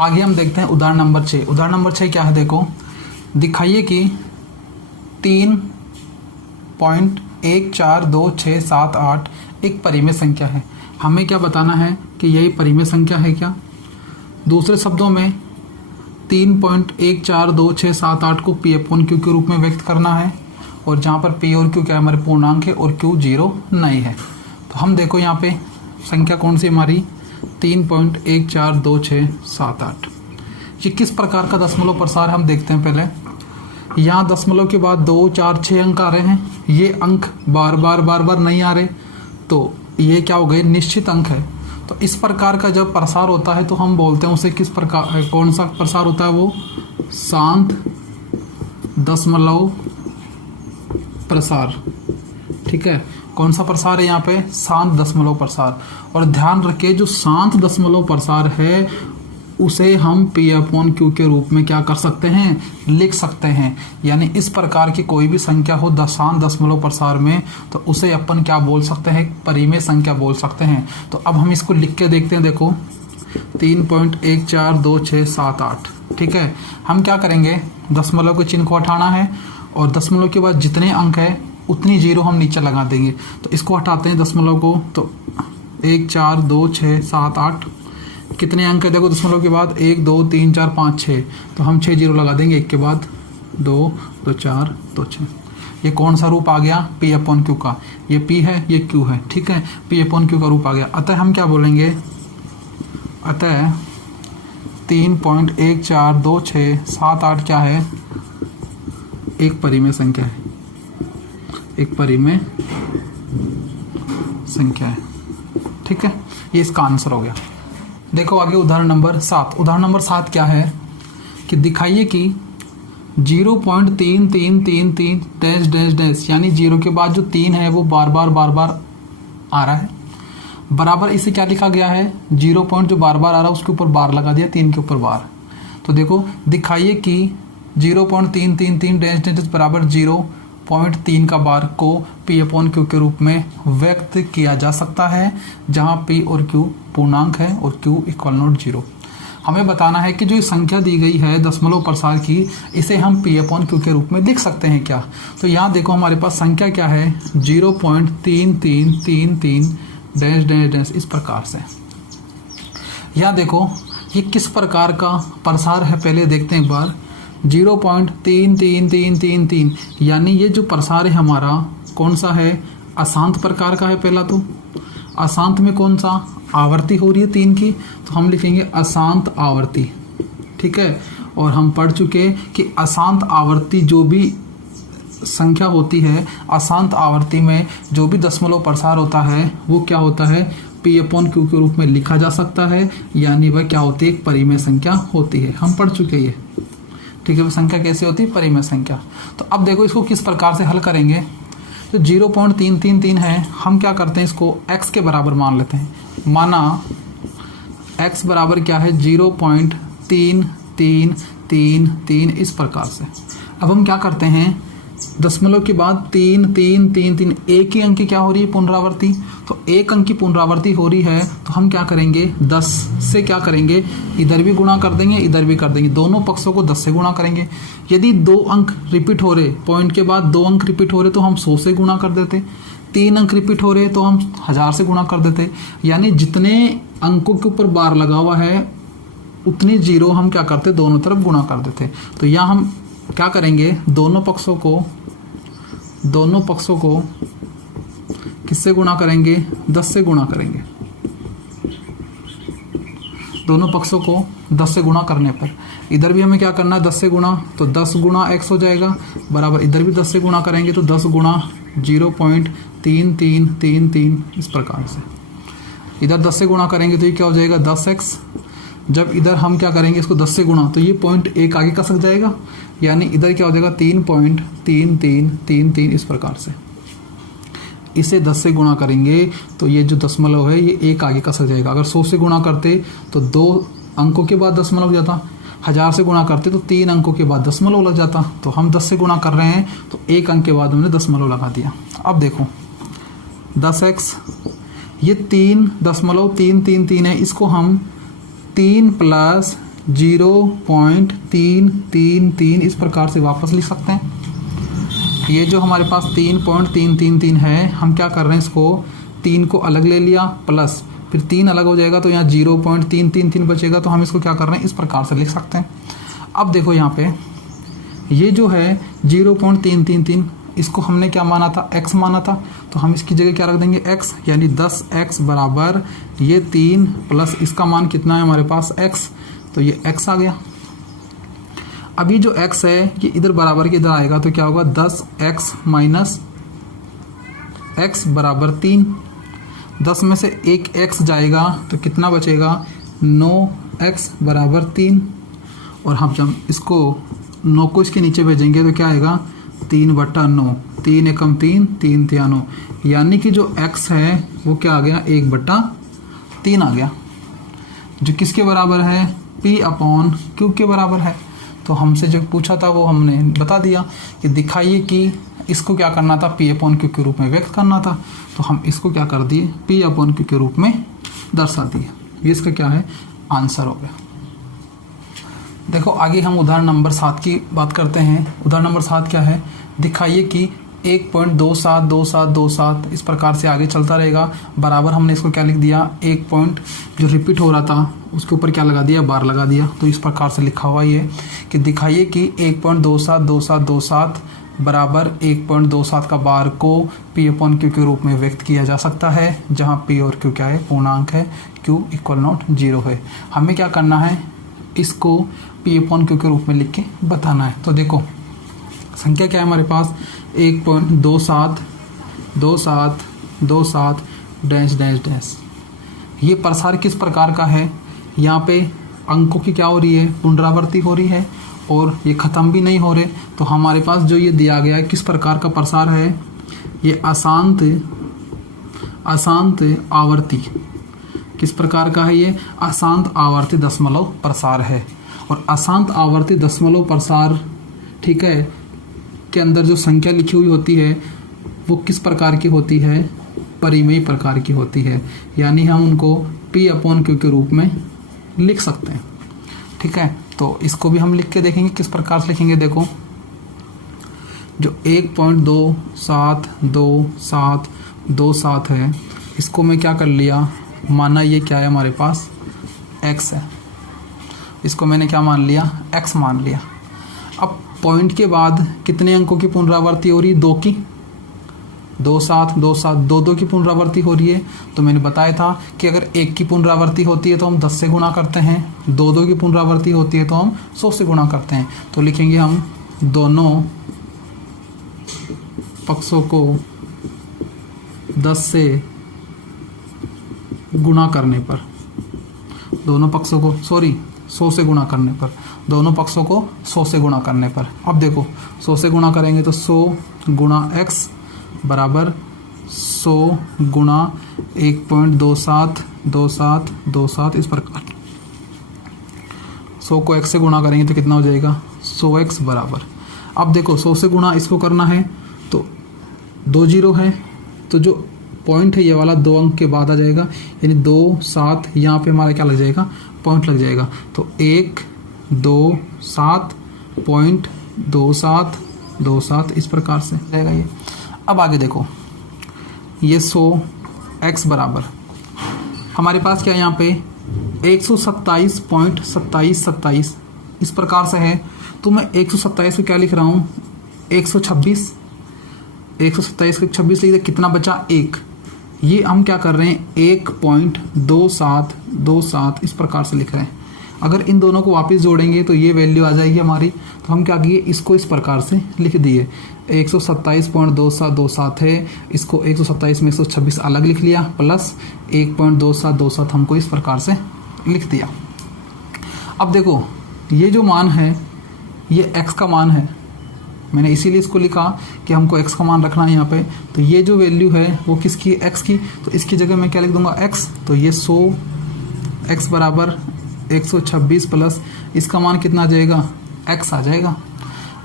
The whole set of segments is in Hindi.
आगे हम देखते हैं उदाहरण नंबर 6। उदाहरण नंबर 6 क्या है, देखो, दिखाइए कि 3.142678 एक परिमेय संख्या है। हमें क्या बताना है कि यही परिमेय संख्या है क्या। दूसरे शब्दों में 3.142678 को P/Q के रूप में व्यक्त करना है, और जहाँ पर P और Q क्या है, हमारे पूर्णांक है, और Q 0 नहीं है। तो हम देखो यहाँ पे संख्या कौन सी हमारी 3.142678। ये किस प्रकार का दशमलव प्रसार हम देखते हैं। पहले यहाँ दशमलव के बाद 2, 4, 6 अंक आ रहे हैं। ये अंक बार बार नहीं आ रहे, तो ये क्या हो गए, निश्चित अंक है। तो इस प्रकार का जब प्रसार होता है तो हम बोलते हैं उसे किस प्रकार, कौन सा प्रसार होता है, वो शांत दशमलव प्रसार। ठीक है, कौन सा प्रसार है यहाँ पे, शांत दशमलव प्रसार। और ध्यान रखिए जो शांत दशमलव प्रसार है उसे हम P/Q के रूप में क्या कर सकते हैं, लिख सकते हैं। यानी इस प्रकार की कोई भी संख्या हो शांत दशमलव प्रसार में, तो उसे अपन क्या बोल सकते हैं, परिमेय संख्या बोल सकते हैं। तो अब हम इसको लिख के देखते हैं। देखो 3.142678। ठीक है, हम क्या करेंगे, दशमलव के चिन्ह को हटाना है, और दशमलव के बाद जितने अंक है उतनी जीरो हम नीचे लगा देंगे। तो इसको हटाते हैं दशमलव को, तो 1 4 2 6 7 8 कितने अंक है, देखो दशमलव के बाद 1 2 3 4 5 6, तो हम 6 जीरो लगा देंगे, एक के बाद 2 2 4 2 6। ये कौन सा रूप आ गया, P/Q का। ये P है, ये Q है। ठीक है, P/Q का रूप आ गया। अतः हम क्या बोलेंगे, अतः 3.142678 क्या है, एक परिमेय संख्या है, एक परिमेय संख्या है। ठीक है, ये इसका आंसर हो गया। देखो आगे उदाहरण नंबर 7। उदाहरण नंबर 7 क्या है कि दिखाइए कि 0.3333 डैश डैश डैश, यानी 0 के बाद जो 3 है वो बार बार आ रहा है। बराबर इसे क्या लिखा गया है, 0 पॉइंट जो बार बार आ रहा है उसके ऊपर बार लगा दिया, 3 के ऊपर बार। तो देखो दिखाइए कि 0.333 डैश डैश बराबर 0.3 का बार को P/Q के रूप में व्यक्त किया जा सकता है, जहां P और Q पूर्णांक है और Q = 0। हमें बताना है कि जो संख्या दी गई है दशमलव प्रसार की, इसे हम P/Q के रूप में लिख सकते हैं क्या। तो यहाँ देखो हमारे पास संख्या क्या है, 0.3333 डैश डैश डैश, इस प्रकार से। यहाँ देखो ये किस प्रकार का प्रसार है, पहले देखते हैं एक बार। 0.33333, यानी ये जो प्रसार है हमारा कौन सा है, अशांत प्रकार का है। पहला तो अशांत में कौन सा आवर्ती हो रही है 3 की, तो हम लिखेंगे अशांत आवर्ती। ठीक है, और हम पढ़ चुके कि अशांत आवर्ती जो भी संख्या होती है, अशांत आवर्ती में जो भी दशमलव प्रसार होता है वो क्या होता है, P/Q के रूप में लिखा जा सकता है, यानी वह क्या होती है, एक परिमेय संख्या होती है। हम पढ़ चुके ये। ठीक है, वो संख्या कैसे होती है, परिमेय संख्या। तो अब देखो इसको किस प्रकार से हल करेंगे। तो 0.333 है, हम क्या करते हैं, इसको x के बराबर मान लेते हैं। माना x बराबर क्या है, 0.3333, इस प्रकार से। अब हम क्या करते हैं, दशमलव के बाद 3 3 3 3, एक ही अंक की क्या हो रही है, पुनरावृत्ति। तो एक अंक की पुनरावृत्ति हो रही है, तो हम क्या करेंगे, 10 से क्या करेंगे, इधर भी गुणा कर देंगे, इधर भी कर देंगे, दोनों पक्षों को 10 से गुणा करेंगे। यदि 2 अंक रिपीट हो रहे, पॉइंट के बाद 2 अंक रिपीट हो रहे, तो हम 100 से गुणा कर देते। 3 अंक रिपीट हो रहे तो हम 1000 से गुणा कर देते। यानी जितने अंकों के ऊपर बार लगा हुआ है उतनी जीरो हम क्या करते, दोनों तरफ गुणा कर देते। तो यहाँ हम क्या करेंगे, दोनों पक्षों को किससे गुणा करेंगे, 10 से गुणा करेंगे। दोनों पक्षों को 10 से गुणा करने पर इधर भी हमें क्या करना है, 10 से गुणा, तो 10 गुणा x हो जाएगा, बराबर इधर भी 10 से गुणा करेंगे तो 10 गुणा 0.3333, इस प्रकार से। इधर 10 से गुणा करेंगे तो ये क्या हो जाएगा, 10x। जब इधर हम क्या करेंगे, इसको 10 से गुणा, तो ये पॉइंट एक आगे का सक जाएगा, यानी इधर क्या हो जाएगा, 3.3333, इस प्रकार से। इसे 10 से गुणा करेंगे तो ये जो दशमलव है ये एक आगे का सक जाएगा। अगर 100 से गुणा करते तो 2 अंकों के बाद दशमलव लग जाता, 1000 से गुणा करते तो 3 अंकों के बाद दशमलव लग जाता। तो हम 10 से गुणा कर रहे हैं तो एक अंक के बाद हमने दशमलव लगा दिया। अब देखो 10x, ये 3.333 है, इसको हम 3 + 0.333 इस प्रकार से वापस लिख सकते हैं। ये जो हमारे पास 3.333 है, हम क्या कर रहे हैं, इसको 3 को अलग ले लिया प्लस फिर 3 अलग हो जाएगा तो यहाँ 0.333 बचेगा, तो हम इसको क्या कर रहे हैं, इस प्रकार से लिख सकते हैं। अब देखो यहाँ पे ये जो है 0.333 इसको हमने क्या माना था, x माना था, तो हम इसकी जगह क्या रख देंगे, x, यानी 10x बराबर ये 3 प्लस इसका मान कितना है हमारे पास x, तो ये x आ गया। अब ये जो x है ये इधर बराबर के इधर आएगा तो क्या होगा, 10x माइनस x बराबर 3। 10 में से एक x जाएगा तो कितना बचेगा, 9x बराबर 3। और हम जब इसको 9 को इसके नीचे भेजेंगे तो क्या आएगा, 3/9, 3 एकम 3, 3 तिया 9, यानी कि जो x है वो क्या आ गया, 1/3 आ गया, जो किसके बराबर है, P/Q के बराबर है। तो हमसे जो पूछा था वो हमने बता दिया कि दिखाइए कि इसको क्या करना था, P/Q के रूप में व्यक्त करना था, तो हम इसको क्या कर दिए, P/Q के रूप में दर्शा दिए। ये इसका क्या है, आंसर हो गया। देखो आगे हम उदाहरण नंबर 7 की बात करते हैं। उदाहरण नंबर 7 क्या है, दिखाइए कि 1.272727 इस प्रकार से आगे चलता रहेगा, बराबर हमने इसको क्या लिख दिया, 1 पॉइंट जो रिपीट हो रहा था उसके ऊपर क्या लगा दिया, बार लगा दिया। तो इस प्रकार से लिखा हुआ ये कि दिखाइए कि 1.272727 बराबर 1.27 का बार को P/Q के रूप में व्यक्त किया जा सकता है, जहाँ P और Q क्या है, पूर्णांक है, Q = 0 है। हमें क्या करना है, इसको P/Q के रूप में लिख के बताना है। तो देखो संख्या क्या है हमारे पास, 1.272727 डैश डैश डैश। ये प्रसार किस प्रकार का है, यहाँ पे अंकों की क्या हो रही है, पुनरावृत्ति हो रही है और ये ख़त्म भी नहीं हो रहे। तो हमारे पास जो ये दिया गया है किस प्रकार का प्रसार है, ये अशांत आवर्ती, किस प्रकार का है, ये अशांत आवर्ती दशमलव प्रसार है। और अशांत आवर्ती दशमलव प्रसार, ठीक है, के अंदर जो संख्या लिखी हुई होती है वो किस प्रकार की होती है, परिमेय प्रकार की होती है, यानी हम उनको P/Q के रूप में लिख सकते हैं। ठीक है, तो इसको भी हम लिख के देखेंगे किस प्रकार से लिखेंगे। देखो जो 1.272727 है, इसको मैं क्या कर लिया, माना ये क्या है हमारे पास, x है, इसको मैंने क्या मान लिया, x मान लिया। अब पॉइंट के बाद कितने अंकों की पुनरावृत्ति हो रही है, 2 की, 2 की पुनरावृत्ति हो रही है। तो मैंने बताया था कि अगर 1 की पुनरावृत्ति होती है तो हम 10 से गुणा करते हैं, 2 की पुनरावृत्ति होती है तो हम 100 से गुणा करते हैं। तो लिखेंगे हम दोनों पक्षों को 10 से गुणा करने पर, 100 से गुणा करने पर, दोनों पक्षों को 100 से गुणा करने पर। अब देखो 100 से गुणा करेंगे तो 100 गुणा x बराबर 100 गुणा 1.272727 इस प्रकार। 100 को x से गुणा करेंगे तो कितना हो जाएगा, 100x बराबर। अब देखो 100 से गुणा इसको करना है तो 2 0 है, तो जो पॉइंट है ये वाला 2 अंक के बाद आ जाएगा, यानी 2 7 यहाँ पे हमारा क्या लग जाएगा, पॉइंट लग जाएगा। तो 1 2 7.2727 इस प्रकार से रहेगा ये। अब आगे देखो ये 100x बराबर हमारे पास क्या है यहाँ पे 127.2727 इस प्रकार से है। तो मैं 127 को क्या लिख रहा हूँ, 126 को 26 लिख दिया, कितना बचा, 1। ये हम क्या कर रहे हैं, 1.2727 इस प्रकार से लिख रहे हैं। अगर इन दोनों को वापस जोड़ेंगे तो ये वैल्यू आ जाएगी हमारी। तो हम क्या किए, इसको इस प्रकार से लिख दिए, 127.2727 है, इसको 127 में 126 अलग लिख लिया, प्लस 1.2727 हमको इस प्रकार से लिख दिया। अब देखो ये जो मान है ये x का मान है, मैंने इसीलिए इसको लिखा कि हमको x का मान रखना है यहाँ पे। तो ये जो वैल्यू है वो किसकी, x की, तो इसकी जगह मैं क्या लिख दूंगा, x। तो ये 100x बराबर 126 प्लस इसका मान कितना आ जाएगा, x आ जाएगा।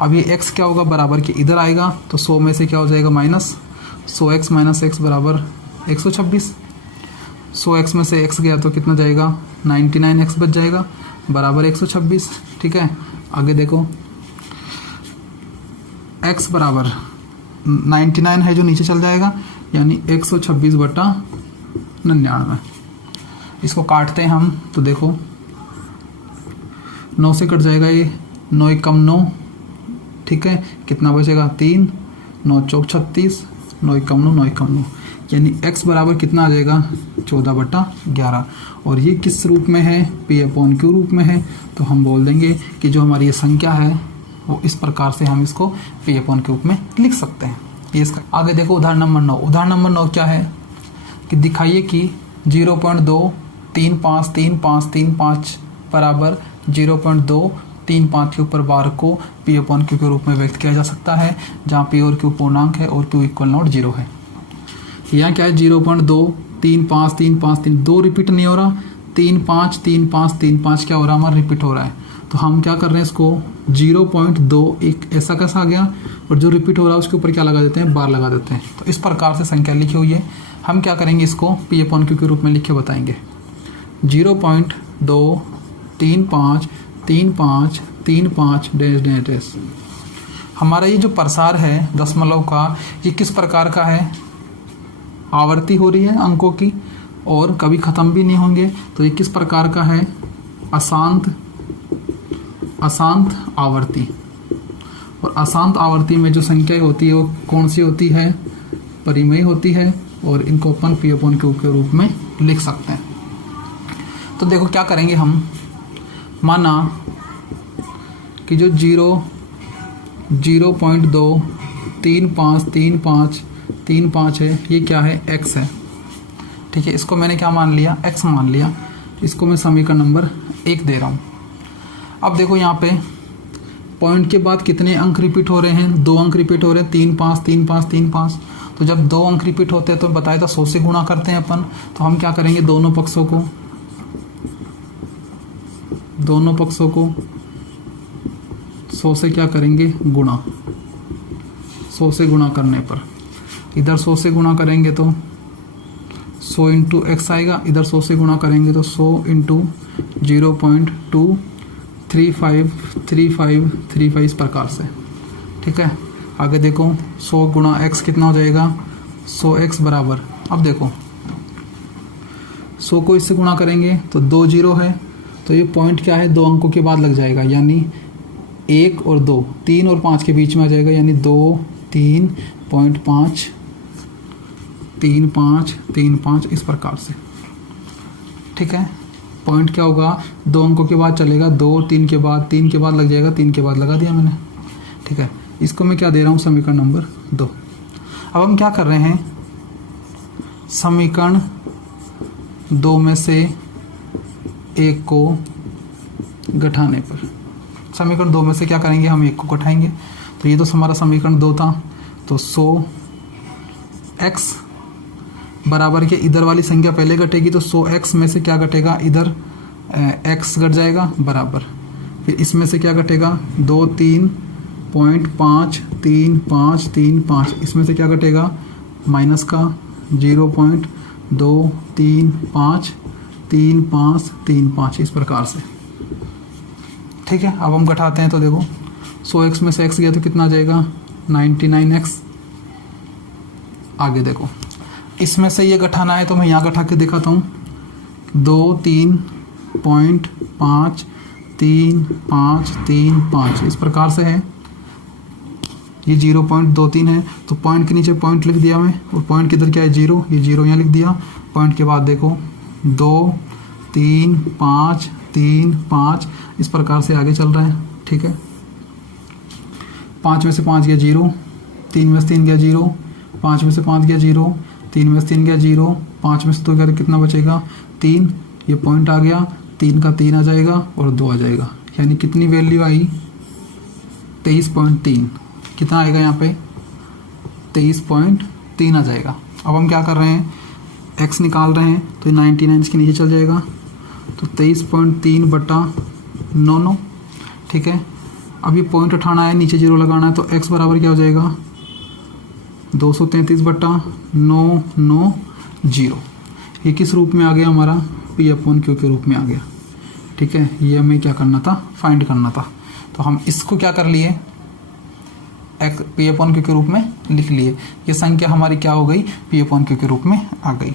अब ये x क्या होगा, बराबर के इधर आएगा, तो 100 में से क्या हो जाएगा, माइनस 100x माइनस x बराबर 126। 100x में से x गया तो कितना जाएगा, 99x बच जाएगा। बराबर 126। ठीक है, आगे देखो x बराबर 99 है जो नीचे चल जाएगा, यानी 126/99। इसको काटते हैं हम तो देखो 9 से कट जाएगा ये, 9 एक कम 9। ठीक है, कितना बचेगा 3, 9 चौक 36, 9 एक कम 9, 9 एक कम 9, यानी x बराबर कितना आ जाएगा 14/11। और ये किस रूप में है, P/Q रूप में है। तो हम बोल देंगे कि जो हमारी ये संख्या है वो इस प्रकार से हम इसको P/Q रूप में लिख सकते हैं। ये इसका आगे देखो उदाहरण नंबर 9। उदाहरण नंबर 9 क्या है कि दिखाइए कि 0.2353535 बराबर 0.235 के ऊपर बार को P/Q के रूप में व्यक्त किया जा सकता है, जहाँ P और Q पूर्णांक है और Q इक्वल नॉट 0 है। यहाँ क्या है 0.23535 दो रिपीट नहीं हो रहा, 353535 क्या हो रहा हमारा रिपीट हो रहा है। तो हम क्या कर रहे हैं इसको 0.2 एक ऐसा कैसा आ गया, और जो रिपीट हो रहा है उसके ऊपर क्या लगा देते हैं, बार लगा देते हैं। तो इस प्रकार से संख्या लिखी हुई है। हम क्या करेंगे इसको P/Q के रूप में लिख के बताएंगे। 0.2353535 डैश डैश डैश। हमारा ये जो प्रसार है दशमलव का, ये किस प्रकार का है, आवर्ती हो रही है अंकों की और कभी ख़त्म भी नहीं होंगे। तो ये किस प्रकार का है, अशांत आवर्ती। और अशांत आवर्ती में जो संख्या होती है वो कौन सी होती है, परिमेय होती है, और इनको अपन P/Q के रूप में लिख सकते हैं। तो देखो क्या करेंगे हम, माना कि जो 0.2353535 है, ये क्या है, x है। ठीक है, इसको मैंने क्या मान लिया, x मान लिया। इसको मैं समीकरण नंबर 1 दे रहा हूँ। अब देखो यहाँ पे पॉइंट के बाद कितने अंक रिपीट हो रहे हैं, 2 अंक रिपीट हो रहे हैं, 3 5 3 5 3 5। तो जब 2 अंक रिपीट होते हैं तो बताया था 100 से गुणा करते हैं अपन। तो हम क्या करेंगे, दोनों पक्षों को 100 से क्या करेंगे, गुणा। 100 से गुणा करने पर इधर 100 से गुणा करेंगे तो 100 इंटू एक्स आएगा, इधर 100 से गुणा करेंगे तो 100 इंटू 0.2353535 इस प्रकार से। ठीक है, आगे देखो 100 गुणा x कितना हो जाएगा, 100x बराबर, अब देखो 100 को इससे गुणा करेंगे तो 2 0 है, तो ये पॉइंट क्या है, 2 अंकों के बाद लग जाएगा, यानी 1 और 2, 3 और 5 के बीच में आ जाएगा, यानी 2 3.5 3 5 3 5 इस प्रकार से। ठीक है, पॉइंट क्या होगा, 2 अंकों के बाद चलेगा, 2 3 के बाद, 3 के बाद लग जाएगा, 3 के बाद लगा दिया मैंने। ठीक है, इसको मैं क्या दे रहा हूँ, समीकरण नंबर 2। अब हम क्या कर रहे हैं, समीकरण 2 में से एक को घटाने पर, समीकरण 2 में से क्या करेंगे, हम एक को घटाएंगे। तो ये तो हमारा समीकरण 2 था, तो 100x बराबर के इधर वाली संख्या पहले घटेगी, तो 100x में से क्या घटेगा, इधर x घट जाएगा बराबर, फिर इसमें से क्या घटेगा, 2 3.5 3 5 3 5, इसमें से क्या घटेगा, माइनस का 0.235 3 5 3 5 इस प्रकार से। ठीक है, अब हम घटाते हैं तो देखो 100x में से x गया तो कितना आ जाएगा, 99x। आगे देखो इसमें से ये घटाना है तो मैं यहाँ घटा के दिखाता हूँ, 2 3.5 3 5 3 5 इस प्रकार से है। ये 0.23 है, तो पॉइंट के नीचे पॉइंट लिख दिया मैं, और पॉइंट किधर क्या है, 0, ये 0 यहाँ लिख दिया। पॉइंट के बाद देखो 2 3 5 3 5 इस प्रकार से आगे चल रहा है। ठीक है, 5 में से 5 गया 0, 3 में से 3 गया 0, 5 में से 5 गया 0, 3 में से 3 गया 0, 5 में से 2 गया तो कितना बचेगा, 3। ये पॉइंट आ गया, 3 का 3 आ जाएगा और 2 आ जाएगा, यानी कितनी वैल्यू आई, 23.3। कितना आएगा यहाँ पे, 23.3 आ जाएगा। अब हम क्या कर रहे हैं, x निकाल रहे हैं, तो 99 इसके नीचे चल जाएगा, तो 23.3/9। ठीक है, अब ये पॉइंट उठाना है, नीचे 0 लगाना है, तो x बराबर क्या हो जाएगा, 233/990। ये किस रूप में आ गया हमारा, P/Q के रूप में आ गया। ठीक है, ये हमें क्या करना था, फाइंड करना था। तो हम इसको क्या कर लिए, P/Q के रूप में लिख लिए। ये संख्या हमारी क्या हो गई, P/Q के रूप में आ गई।